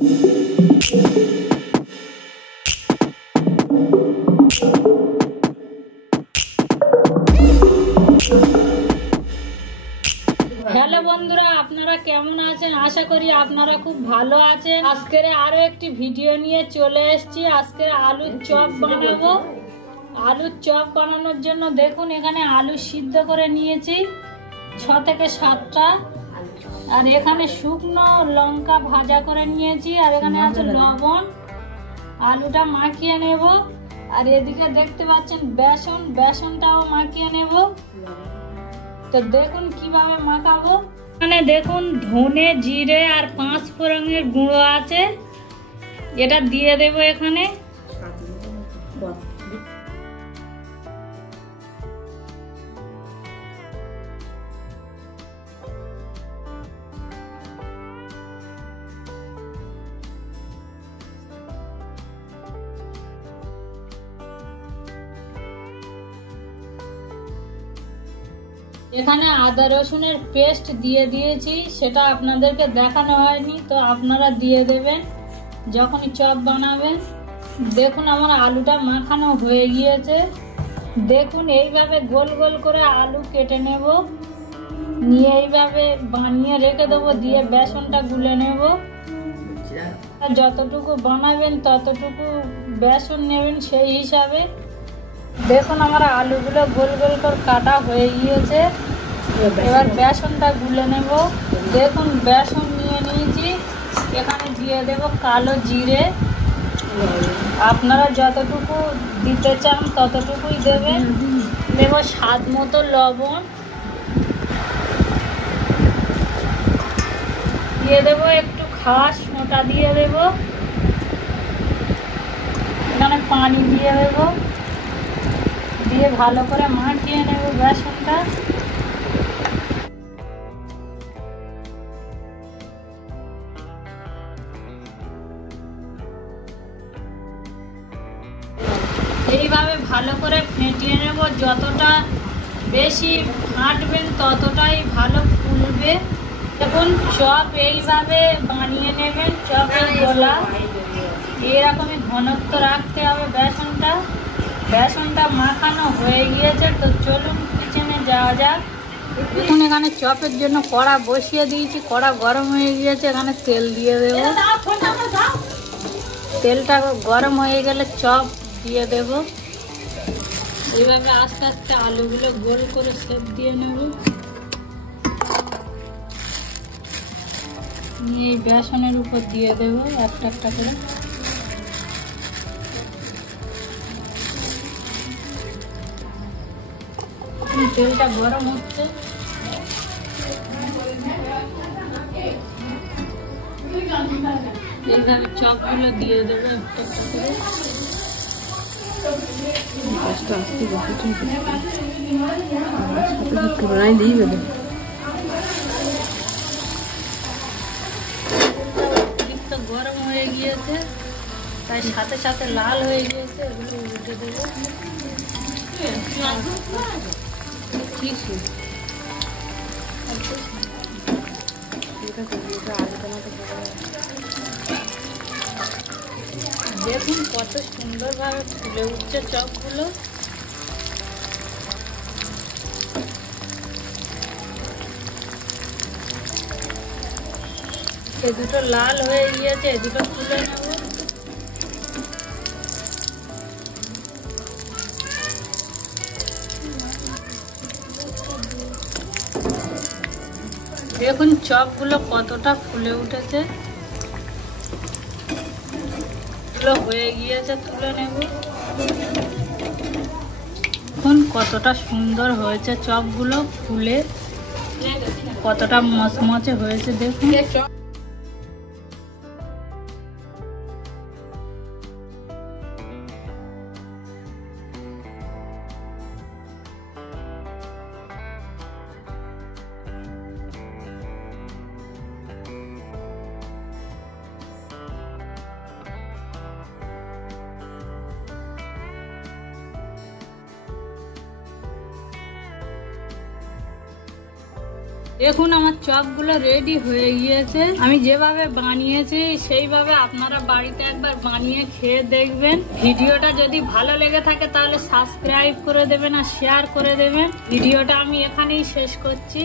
Hello বন্ধুরা, আপনারা কেমন আছেন? আশা করি আপনারা খুব ভালো আছেন। আজকের আরো একটি ভিডিও নিয়ে চলে এসেছি। আজকে আলুর চপ বানাবো। আলুর চপ বানানোর জন্য দেখুন এখানে আলু সিদ্ধ করে নিয়েছি 6 থেকে 7টা, আর এখানে শুকনো লঙ্কা ভাজা করে নিয়েছি, আর এখানে আছে লবণ। আলুটা মাখিয়ে নেব। আর এদিকে দেখতে পাচ্ছেন বেসনটাও মাখিয়ে নেব। তো দেখুন কিভাবে মাখাবো। এখানে দেখুন ধনে, জিরে আর 5 ফোড়নের গুঁড়ো আছে, এটা দিয়ে দেব এখানে। এখানে আদা রসুনের পেস্ট দিয়ে দিয়েছি, সেটা আপনাদেরকে দেখানো হয়নি, তো আপনারা দিয়ে দেবেন যখনই চপ বানাবেন। দেখুন আমার আলুটা মাখানো হয়ে গিয়েছে। দেখুন এইভাবে গোল গোল করে আলু কেটে নেব, নিয়ে এইভাবে বানিয়ে রেখে দেবো, দিয়ে বেসনটা গুলে নেব। যতটুকু বানাবেন ততটুকু বেসন নেবেন সেই হিসাবে। দেখুন আমার আলুগুলো গোল গোল করে কাটা হয়ে গিয়েছে। এবার বেসনটা গুলে নেব। দেখুন বেসন নিয়ে নিয়েছি, এখানে দিয়ে দেব কালো জিরে। আপনারা যতটুকু দিতে চান ততটুকুই দেবেন। দেব স্বাদ মতো লবণ, দিয়ে দেব একটু খাস মোটা, দিয়ে দেব এখানে পানি দিয়ে দেব, দিয়ে ভালো করে মাখিয়ে নেব বেসনটা। এইভাবে ভালো করে ফেটিয়ে নেব। যতটা বেশি ফাটবেন ততটাই ভালো ফুলবে। দেখুন চপ এইভাবে বানিয়ে নেবেন, চপের গোলা এরকমই ঘনত্ব রাখতে হবে। বেসনটা মাখানো হয়ে গিয়েছে, তো চলুন কিচেনে যাওয়া যাক। দেখুন এখানে চপের জন্য কড়া বসিয়ে দিয়েছি, কড়া গরম হয়ে গিয়েছে, এখানে তেল দিয়ে দেব। তেলটা গরম হয়ে গেলে চপ দিয়ে দেব। এইভাবে আস্তে আস্তে আলুগুলো গোল করে শেপ দিয়ে নেব। নিয়ে বেসনের উপর দিয়ে দেব একটা একটা করে। তেলটা গরম হচ্ছে, এইভাবে চপগুলো দিয়ে দেবো একটা একটা করে। গরম হয়ে গিয়েছে, তাই সাথে সাথে লাল হয়ে গিয়েছে, এগুলো উল্টে দেবো। দেখুন কত সুন্দরভাবে ফুলে উঠছে চপগুলো। এ দুটো লাল হয়ে গিয়েছে, এ দুটো তুলে নেব। দেখুন চপগুলো কতটা ফুলে উঠেছে, এগুলো হয়ে গিয়েছে, তুলে নেব। দেখুন কতটা সুন্দর হয়েছে চপগুলো, ফুলে কতটা মচমচে হয়েছে। দেখুন দেখুন আমার চপগুলো রেডি হয়ে গিয়েছে। আমি যেভাবে বানিয়েছি সেইভাবে আপনারা বাড়িতে একবার বানিয়ে খেয়ে দেখবেন। ভিডিওটা যদি ভালো লেগে থাকে তাহলে সাবস্ক্রাইব করে দেবেন আর শেয়ার করে দেবেন। ভিডিওটা আমি এখানেই শেষ করছি।